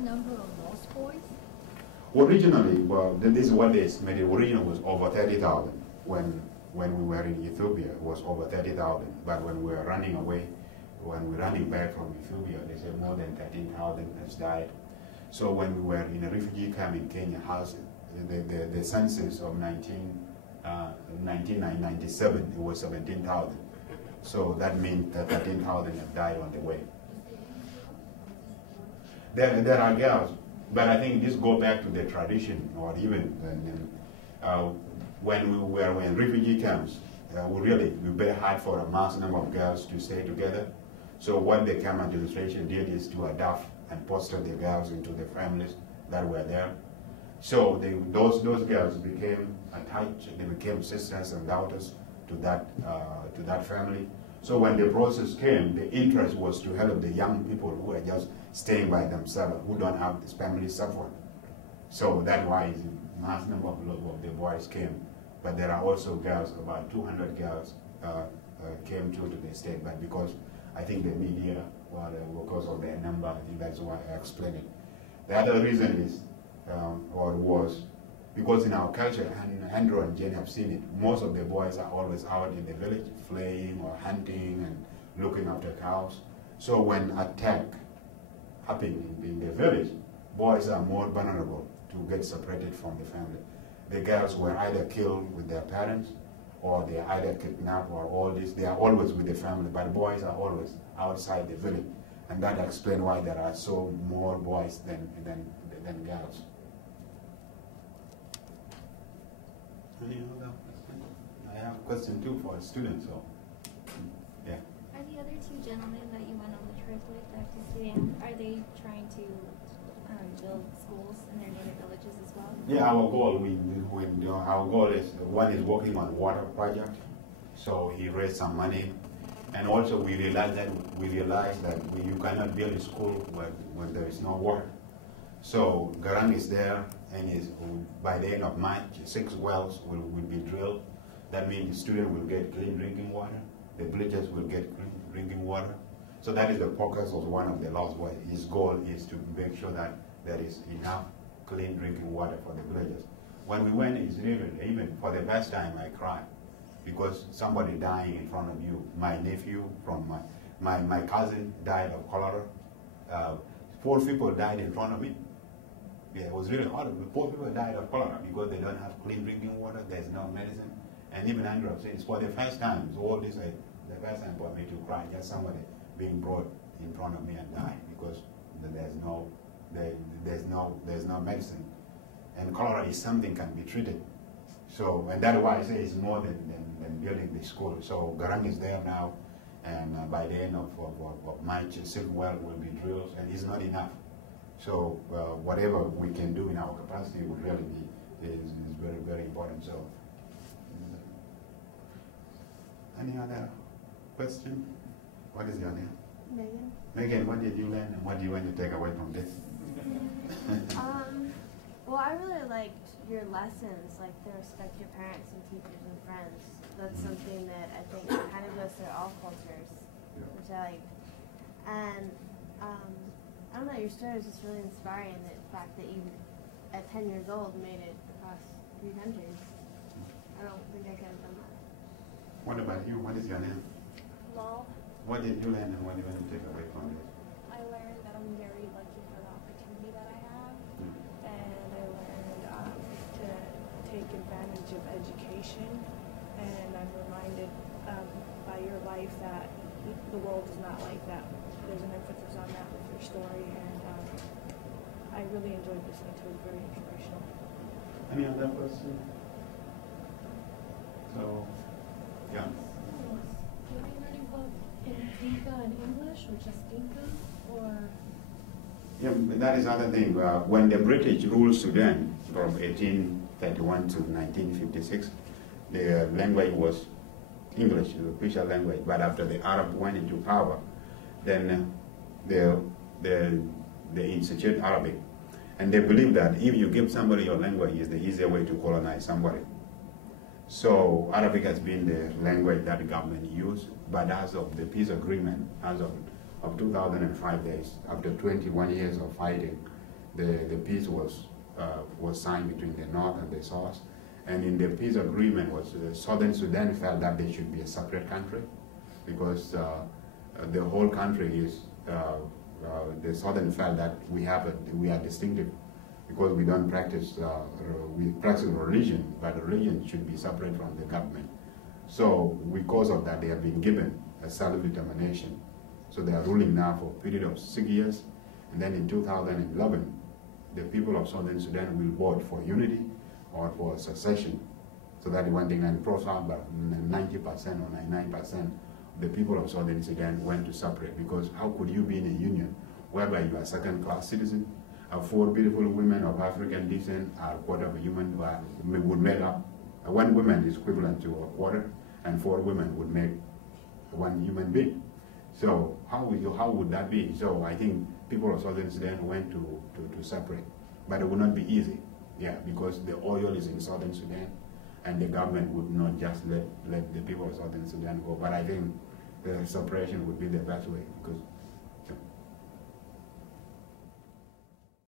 number of lost boys? Originally, well, this is what they estimated. Originally was over 30,000 when we were in Ethiopia. It was over 30,000. But when we were running away, when we were running back from Ethiopia, they said more than 13,000 has died. So when we were in a refugee camp in Kenya, the census of 1997, it was 17,000. So that means that 13,000 have died on the way. There are girls, but I think this goes back to the tradition, or even when we were in refugee camps, we very hard for a mass number of girls to stay together. So what the camp administration did is to adopt and foster the girls into the families that were there. So those girls became attached, they became sisters and daughters to that family. So when the process came, the interest was to help the young people who are just staying by themselves, who don't have this family support. So that's why the mass number of the boys came. But there are also girls, about 200 girls came to the state, but because I think the media, because of their number, I think that's why I explained it. The other reason is, was, because in our culture, and Andrew and Jane have seen it, most of the boys are always out in the village, flaying or hunting and looking after cows. So when attack happened in the village, boys are more vulnerable to get separated from the family. The girls were either killed with their parents, or they are either kidnapped, or all this. They are always with the family, but boys are always outside the village. And that explains why there are so more boys than girls. Any other questions? I have a question too for a student, so yeah. Are the other two gentlemen that you went on the trip with back to Sudan, are they trying to build schools in their native villages as well? Yeah, our goal, our goal is, one is working on water project, so he raised some money, and also we realized that you cannot build a school when there is no water. So Garang is there, and by the end of March, 6 wells will be drilled. That means the student will get clean drinking water, the villagers will get clean drinking water. So that is the focus of one of the lost boys. His goal is to make sure that there is enough clean drinking water for the villagers. When we went, even for the first time, I cried because somebody dying in front of you. My nephew from my cousin died of cholera. 4 people died in front of me. Yeah, it was really horrible. 4 people died of cholera because they don't have clean drinking water. There's no medicine. And even Andrew said it's for the first time. So all this, the first time for me to cry, just somebody being brought in front of me and die because there's no medicine. And cholera is something can be treated. So, and that's why I say it's more than building the school. So Garang is there now, and by the end of March, a silk well will be drilled, and it's not enough. So whatever we can do in our capacity would really is very, very important. So, any other question? What is your name? Megan. Megan, what did you learn, and what do you want to take away from this? Well, I really liked your lessons, like the respect your parents and teachers and friends. That's something that I think kind of goes through all cultures, which I like. And I don't know, your story is just really inspiring. The fact that you, at 10 years old, made it across 3 countries. I don't think I could have done that. What about you? What is your name? Mal. What did you learn, and what do you want to take away from this? I learned that I'm very lucky for the opportunity that I have, and I learned to take advantage of education, and I'm reminded by your life that the world is not like that. There's an emphasis on that with your story, and I really enjoyed listening to it. It's very inspirational. Any other question? So, yeah. Were you learning both in Dinka and English, or just Dinka, or? Yeah, that is another thing. When the British ruled Sudan from 1831 to 1956, the language was English, the official language. But after the Arab went into power, then they institute Arabic. And they believe that if you give somebody your language, it's the easier way to colonize somebody. So Arabic has been the language that the government used, but as of the peace agreement, as of 2005 days, after 21 years of fighting, the peace was signed between the North and the South. And in the peace agreement was Southern Sudan felt that they should be a separate country because the whole country is, the Southern felt that we are distinctive because we don't practice, we practice religion, but religion should be separate from the government. So because of that, they have been given a self-determination. So they are ruling now for a period of 6 years. And then in 2011, the people of Southern Sudan will vote for unity or for secession. So that is one thing, and profile, but 90% or 99% the people of Southern Sudan went to separate, because how could you be in a union whereby you are second-class citizen? 4 beautiful women of African descent are a quarter of a human, would make up, 1 woman is equivalent to a quarter, and 4 women would make 1 human being. So how would that be? So I think people of Southern Sudan went to separate, but it would not be easy, yeah, because the oil is in Southern Sudan, and the government would not just let the people of Southern Sudan go. But I think the separation would be the best way, because